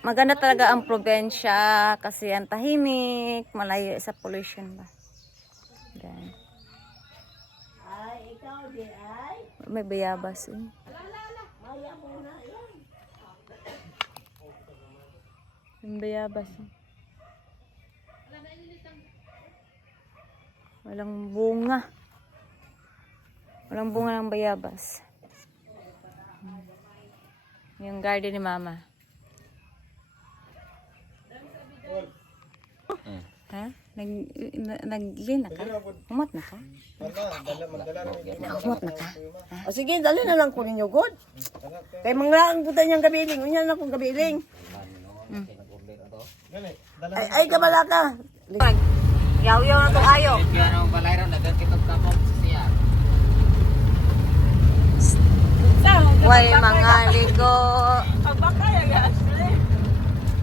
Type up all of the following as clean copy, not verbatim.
Maganda talaga ang probinsya kasi ang tahimik, malayo sa pollution ba. Yan. May bayabas eh. May bayabas eh. Walang bunga. Walang bunga ng bayabas. Yung garden ni Mama. Ha? Nag-lin na ka? Umot na ka? Umot na ka? O sige, dali na lang kunin nyo, God. Kay mga ang puta niyang gabiling. Unyan na kong gabiling. Ay, kabala ka. Yaw-yaw na itong ayo. Way, mga ligo.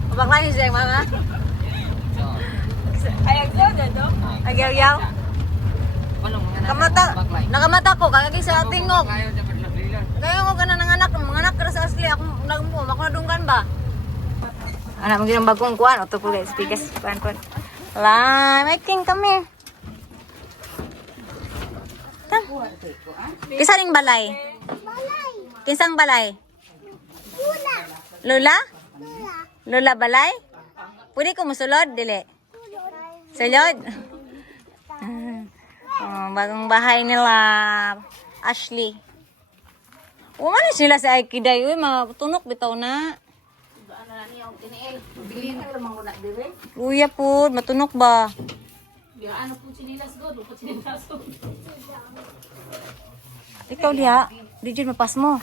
Abakla niyo siya, Mama? Ayaw-yaw. Nakamata ko, kagagi sa tingog. Kaya ko ka na nanganak, manganak ka sa asli. Ako nadunggan ba? Anak mo ginang bagong kuhan, o to pula, speakers, kuhan. Wala, may king kami. Kisa ring balay? Kisang balay? Lula? Lula balay? Pwede ko musulod, dili? Sulod? Oh, bagong bahay nila. Ashley. Umano sila sa Aikiday. Uy, mga tunok bitaw na. Uya po, matunok ba? Ikaw diha, di dyan mapas mo.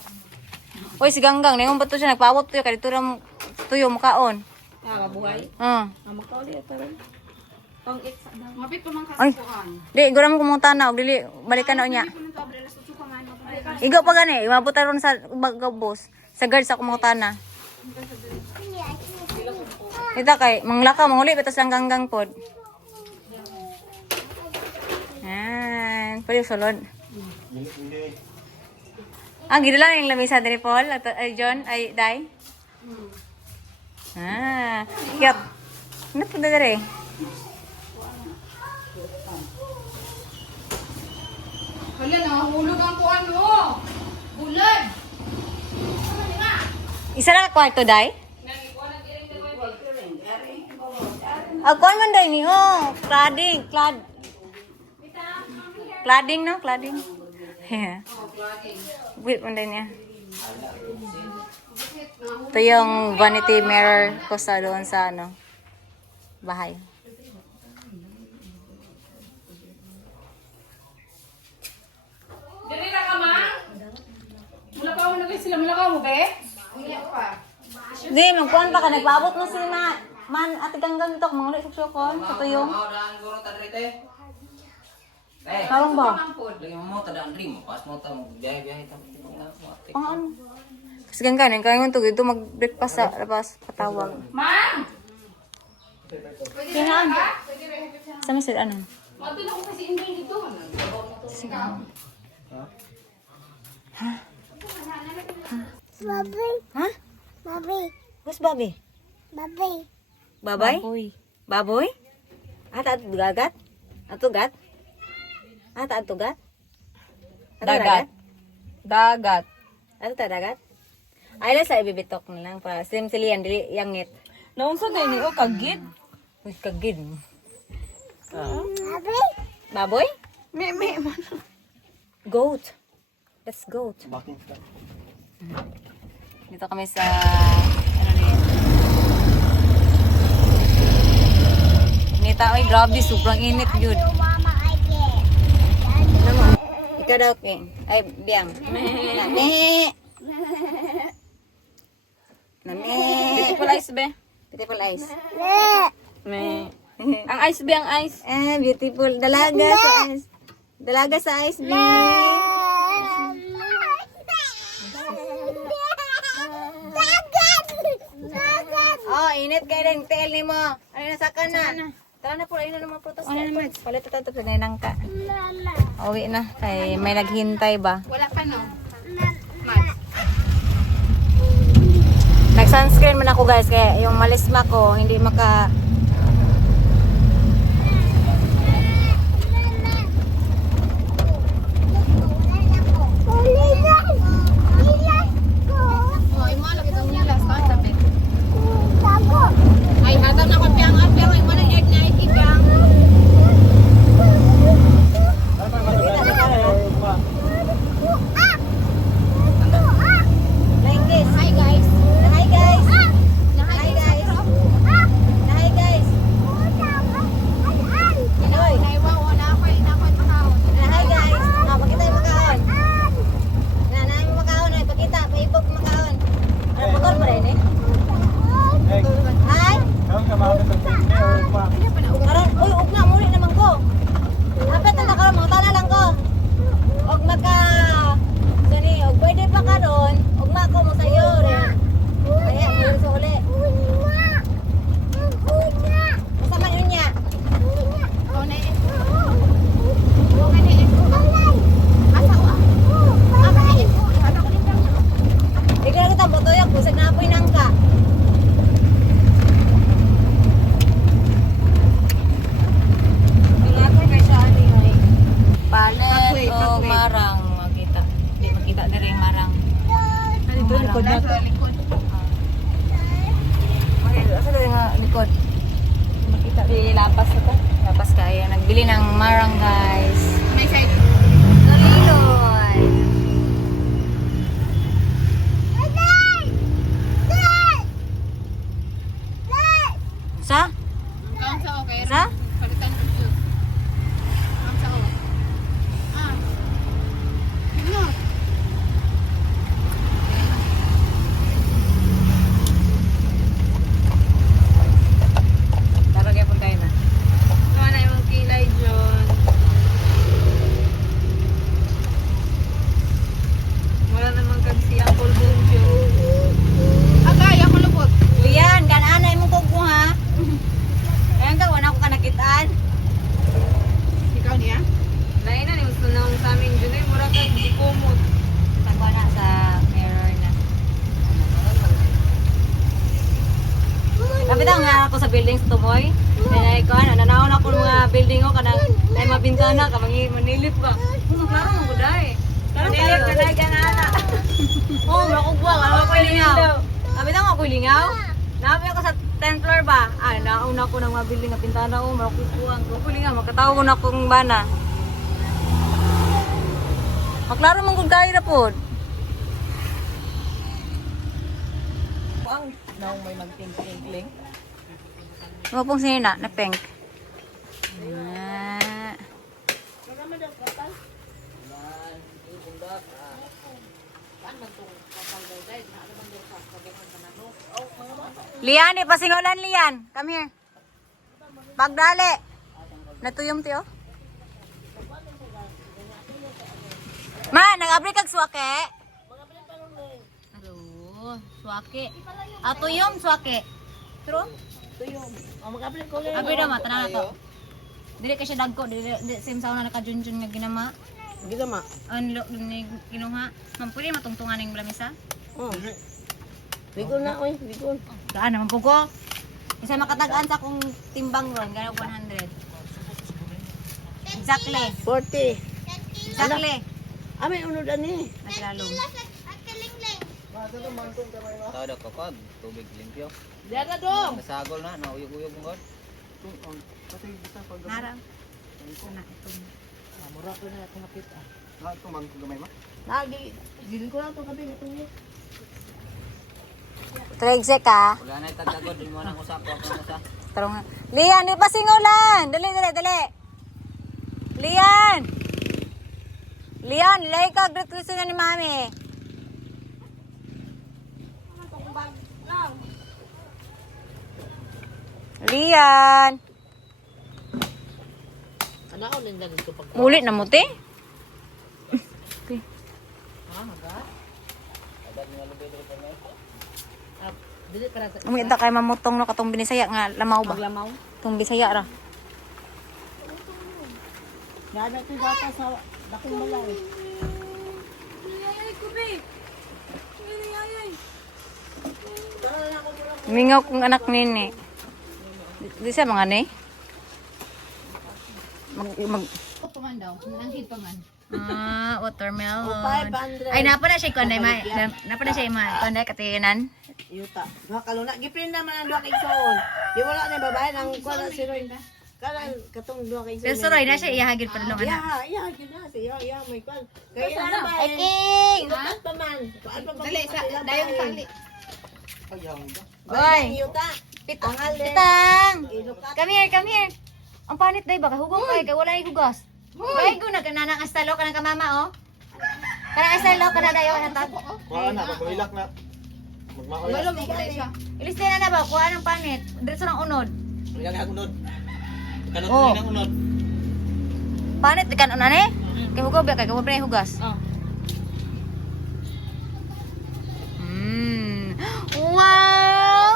Uy, si Ganggang, ngayon ba ito siya nagpawot tuyo, kadito ram tuyo makaon. Mabuhay? Oo. Mapit pa man Ay, di, igura mo kumunta na, dili, balikan na niya. Igo pa gani, mabuta ron sa bagabos, sa guard sa kumunta na. Ito kay, manglakaw, manghuli, betos lang Ganggang pod. Yan, pwede sulod. Gila lang yung lamisa dari Paul, ay John, ay Day. Cute. Ano po na dari? Hala, nahulog ang kuwan mo. Bulad. Isa na kwarto, Day? Kuwan man, Day, ni cladding, cladding, no? Cladding. Yeah. Wait, man din niya. Ito yung vanity mirror ko sa doon sa bahay. Dali na ka, ma? Mula ka mo na kayo sila. Mula ka mo, be? Umiyak pa. Di, magkuhan pa ka. Nagpaabot mo si Man, ate Ganggang dito. Mga ulit suksukon. Sa tuyong. Kalong ba? Ano? Kasi Ganggang, yung kaya ito. Ito mag-breakfast sa labas. Patawag. Ma! Kaya nga. Sa misal, ano? Matulog ko kasi Inday dito. Babi. Ha? Babi. Who's Bobby? Babi. Babay? Baboy? Ata at gagat? Atugat? Ata atugat? Dagat. Dagat. Ato ta dagat? Ay lang sa ibibitok na lang para silian dili yangit. Naunsa na ini o kagid? Uy, kagid. Babi. Baboy? Me. Goat. That's goat. Dito kami sa Nita, ay grabe, sobrang init yun. Mama, I get. Ano mo? Ikaw daw, King. Ay, biyang. Nami! Nami! Beautiful eyes, be. Beautiful eyes. Me. Ang ice, be, ang ice. Beautiful. Dalaga sa eyes. Dalaga sa eyes, be. Oh, init kayo rin. Tail ni mo. Ano na, saka na. Tara na po, ayun na naman prutas. Ano naman? Palit ito sa nangka. Uwi na. Kay may naghintay ba? Wala ka no? Mad. Nag-sunscreen man ako guys. Kaya yung malisma ko, hindi maka... Oh, ay malak itong nilas. Bakit tapit? Ay, hatang na ko piyang pero ay wala egg na itikang. Like this. Hi guys. Hi guys. Hi guys. Hi guys. Pinoy. Naiwa wala ako makaon. Hi guys. Pakita yung makaon. Nanay mo makaon. Ay, pakita. Paibog makaon. Ano, motor mo rin eh? Hi. Karon, uy, ugna muli naman ko. Dapat na karon mo tala lang ko. Og maka sani, og pwede pa karon, ugma ko mo sayo rin. Kaya mo sa uli. Basta man yun niya. Oh, na eh. Oh, na eh. Asa wa? Aba eh. Ata ko din lang. Ikaw kita botoyak, busag na apoy nangka. Ilator kay sa ani ay. Palet o marang makita. Di makita diri yung marang. Dito likod na to. Asa diri nga likod? Makita di lapas na to. Lapas kaya nagbili ng marang guys. May side. Daliloy. Sa? Kaon sa okay. Sa? Palitan ko juice. Kaon sa okay. Ah. No. Taragay po tayo na. Ano na yung kilay dyan? Wala naman kasi ang pulbong dyan. Agay, ako lubot. Lian, kananay mo kog mo ha. Kaya ka, wala ko ka nakitaan. Ikaw niya? Lain na, gusto na sa amin dyan eh. Mura ka, di kumot. Tagwa na sa mirror na. Kapit nga ako sa building sa Tumoy. Kaya ko, nanahon ako ng mga building ko. Kanang dahil mabintana ka, manilip ka. Klaro mo ko dahil. Manilip ka dahil kanana. Oo, makugwa. Ano ako lingaw? Kapit nga ako lingaw. Nabi ako sa 10th floor ba? Nauna ko ng mga building na pintana ko. Makukuha ko lingaw. Makatawa ko na akong bana. Maklaro mong kung kaya na po. Nang may magting-tingling. Ano pong sinina na pink? Ah. Lian, ipasingolan Lian. Come here. Pagdali. Natuyom tiyo. Ma, nag-abri kag swake? Hello, swake. Tuyom, swake. True? Mag-apply ko lang. Abri na tanan na to. Dili kasi dagko, dili sim sa una naka-junjun nga ginama. Gila ma. Anlo ni kinuha. Man pwede matungtungan ning lamisa. Oh. Bigol na oy, bigol. Daan naman po ko. Isa makatagaan sa akong timbang ron, gano'ng 100. Exactly. 40. Exactly. Amay unod ani. Naglalong. Tao daw kapag tubig limpyo. Diyan dong. Nasagol na, nauyog-uyog mo god. Harang. Ito na, itong. Mura ko na ako nakita. Itong bangko gamay ma? Lagi. Gilin ko lang to kabi nito. Tragse ka. Wala na itagdagod, di mo nang usap ako na sa. Tarong. Lian, di pa singulan. Dali, dali, dali. Lian. Lian, lay ka. Great Christian na ni Mami. Lian. Ano ako din dito pag. Ulit na mo, te. Dili para sa Umita kay mamutong no katong binisaya nga lamaw ba? paglamaw. Tong bisaya ra. Gana ito data sa laking malay. Mingaw kong anak nini. Di siya mga ni? Paman daw, nanghid paman. Watermelon. 500. Ay, napa na siya kung napa na siya kung katinan. Yuta. Makaluna. Giprin naman ang 2 kay Soul. Di wala na babae ang kuha si Roy. Kalan katong 2 kay Soul. Pero suroy na siya iyahagid pa nung anak. Ya, gina siya. Ya, may kwan. Kaya na ba? Ay, King! Ilutat pa man. Kuan pa Dali, dayong tali. Oy! Yuta. Pitang! Ilutat. Come here. Ang panit day baka hugong kay wala yung hugas. Kay ko na kanang astalo kanang kamama oh. Kanang astalo kana dayo hatag. Kuha na, magmahilak na. Magmahilak. Wala mo kulay siya. Ilis na ba kuha ng panit. Diretso ng unod. Yang ang unod. Kanot Oh. ng unod. Panit di kan unane? Kay hugaw ba kay pre hugas. Wow!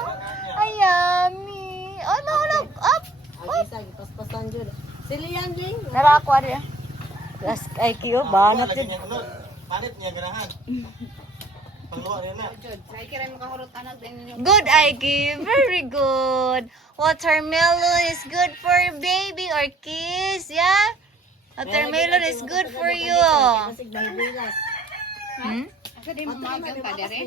Ay, yummy! Oh, mahulog! Up! Ay, isa, paspasan dyan. Sili yan, Jing. Nara ako ari. Gas ay kiyo banat Lagi yun. niyang unod. Panit niya ganahan. Pangluwa niya na. Say kiray mo kahurot anak din ninyo. Good, Aiki. Very good. Watermelon is good for baby or kids, yeah? Watermelon is good for you. Masig na hibilas. Hmm? Asa di mo magang ka dere?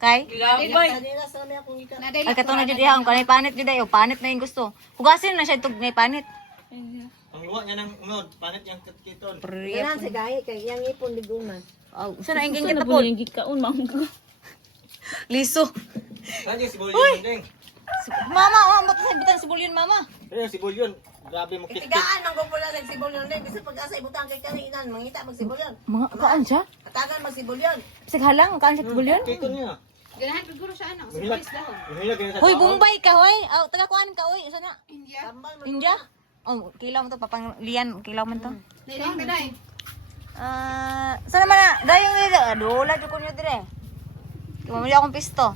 Kay? Kanilas na may akong ika. Nadali. Ay, katong na dyan ang kanay panit dyan dayo. Panit na yung gusto. Hugasin na siya itong may panit. Pangluwa niya ng unod. Panit niyang kiton. Kailan sa gahi, kay iyang ipon liguman. Oh, saan na ingking kita po? Liso. Saan yung sibulyon ding? Mama, oh, ba't sa bitan si Bulyon, mama? Ayun, sibulyon. Grabe mo kit. Itigaan ang gupula sa sibulyon din. Kasi pag-asa ibutang kay kaninan, mangita magsibulyon. Mga kaan siya? Atagan magsibulyon. Sig halang, kaan siya si Bulyon? Kiton niya. Ganahan siguro siya ano. Mahilak. Surprise daw. Mahilak yan sa Hoy, tao. Bombay ka, hoy. Oh, taga-kuan ka, hoy. Saan na? India. Tambal mo. India? Oh, kilaw mo to, papang liyan. Kilaw mo to. Nilong kiday. Saan naman na? Dayong nito. Adola, dyan ko nyo dire. Kumamili akong pisto.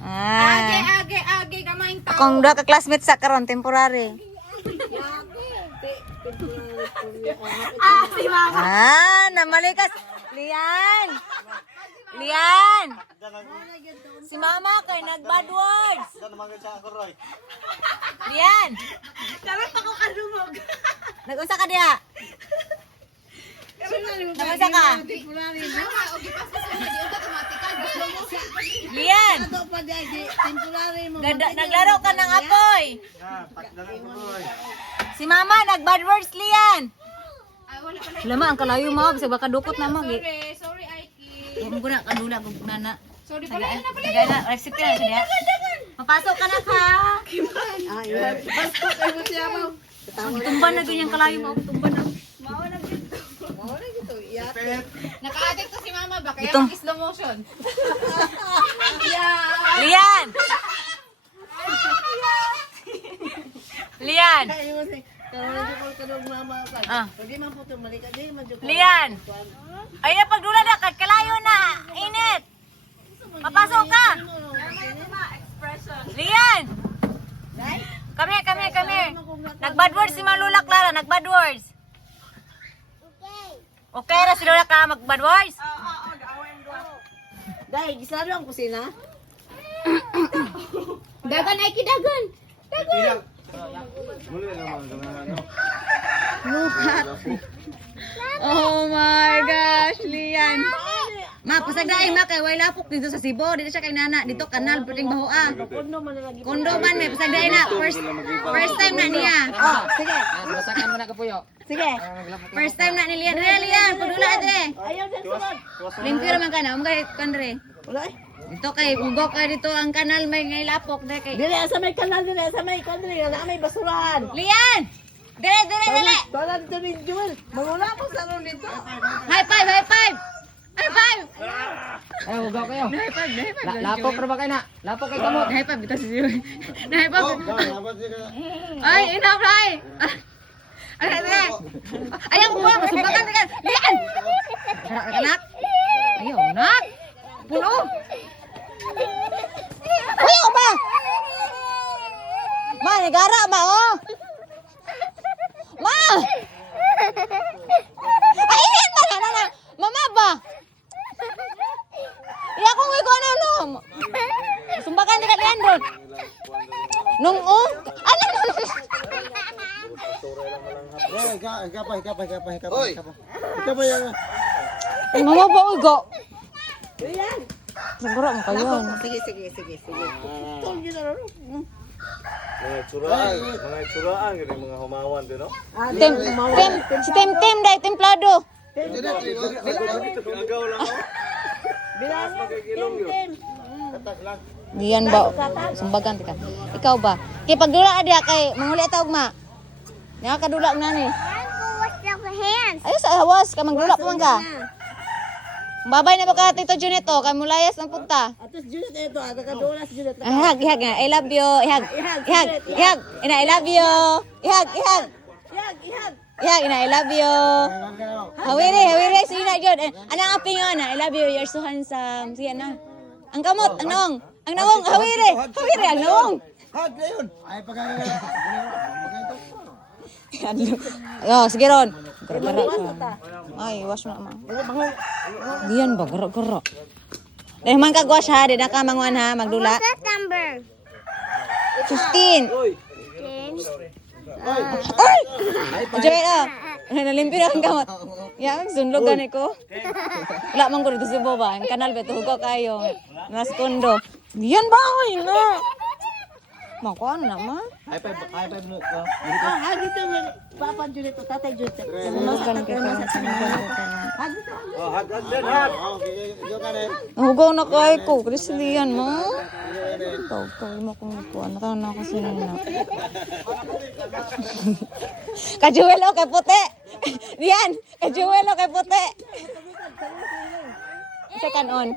Age, gamaing tao. Akong doon ka-classmate sa karon temporary. Namalikas. Lian! Lian! Si mama kay nag-bad words. Saan naman sa ako, Roy? Lian! Dapat ako kalumog. Nag-usa ka diya. Nag-usa ka. Mama, o gipas ka sa di automatic gusto mo. Lian! Ito pa dyan, temporary mo. Naglaro ka ng apoy. Pagdalang ko, Roy. Si mama nag-bad words, Lian. Ay, wala pala. Lama ang kalayo mo, kasi baka dukot na mo. Sorry, Aiki. Mo na kadula kog nana. Sorry pala, yun na pala. Tagay na, recipe na siya. Papasok ka na ka. Ah, yun. Basta kayo mo siya mo. Tumban na ganyan kalayo mo, tumban na. Mawala dito. Mawala gito. Iyat. Naka-addict to si mama ba? Kaya Itong- mag-slow motion. Lian! Lian! Kaya mo siya. Karoon siya kung kanong mama ka. Ah. Pwede man po tumalik. Di man siya. Lian! Ay na pagdula na, kalayo na. Init! Papasok ka! Lian! Come here. Nag-bad words si Malula Clara, nag-bad words. Okay na si Lola ka mag-bad words? Dahil, gisaro ang kusina. Dagan, Aiki, dagan. Ilang. Oh my gosh, Lian. Ma, pasagdain ma kay way lapok dito sa Cebu, dito siya kay nana, dito kanal puting bahoa. Kundo man na lagi. Kondo man may pasagdain na first time na niya. Oh, sige. Basakan mo na kapuyo. Sige. First time na ni Lian. Lian, padula ate. Ayaw dyan sunod. Limpyo naman ka na, umgay kandre. Wala eh. Dito kay ugok ka dito ang kanal may ngay lapok dre kay. Dili, sa may kanal, dili, sa may kanal, na may basurahan. Lian! Dere. Balan to ni Jewel. Mangula po sa ron dito. High five. High five. Ay, hugaw kayo. Lapok ra ba kayo na? Lapok kayo kamot. High five bitaw si Zero. High five. Ay, enough na ay. Ay, ayaw ko ba? Bagan. Lian! Anak. Ayaw, nak. Puno. Ayaw ba? Ma, nagara ma, oh. Ma! Ay, ihin ba na? Mama ba? Iya kung ikaw na no. Sumbakan ni kalian doon. Nung ano? Ikaw pa yan. Mama ba ugo? Siguro mo kayo. Sige. Told you na rin. Mga itsuraan, ganyan mga humawan din, no? Si Tim dai templado. Agaw lang ako. Bilangin, Tim. Katak lang. Diyan ba? Sumbagan tika. Ikaw ba? Kay pagdula ada kay manguli ta ugma. Nakakadula na ni. Wash your hands. Ayos sa hawas ka magdula pa man ka. Babay na ba ka Tito Junito kay mulayas ng punta. Atos Juliet ito, nakadulas Juliet. Ihag nga. I love you. Ihag. Ina I love you. Ihag. Ihag. Ihag ina I love you. Hawiri sina jud. Ana ang pingon na. I love you. You're so handsome. Sige na. Ang kamot, ang naong, hawiri ang naong. Hag na yun. Ay, Yo, sige ron. Gara-gara ka. Ay, wash mo naman. Diyan ba, gara-gara. Dahil man ka wash ha, di na ka manguan ha, magdula. What's that number? 15. 10. Ay! Joy na. Nalimpi na ang kamot. Yan, sunlog gani ko. Wala man ko dito si Boba. Ang kanal ba, tuhugaw kayo. Mas kondo. Diyan ba, ay na. Makuha na naman. high five mo. Hag ito, Papa Juliet, Tatay Juliet. Sumaskan kita. Hag ito. Oh, hag din, hag. Okay, ikaw ka rin. Hugaw na kay ko. Krislian mo. Ikaw mo kung kuha. Nakaw na ako sinina. Kajuel o kay puti. Diyan. Kajuel o kay puti. Second on.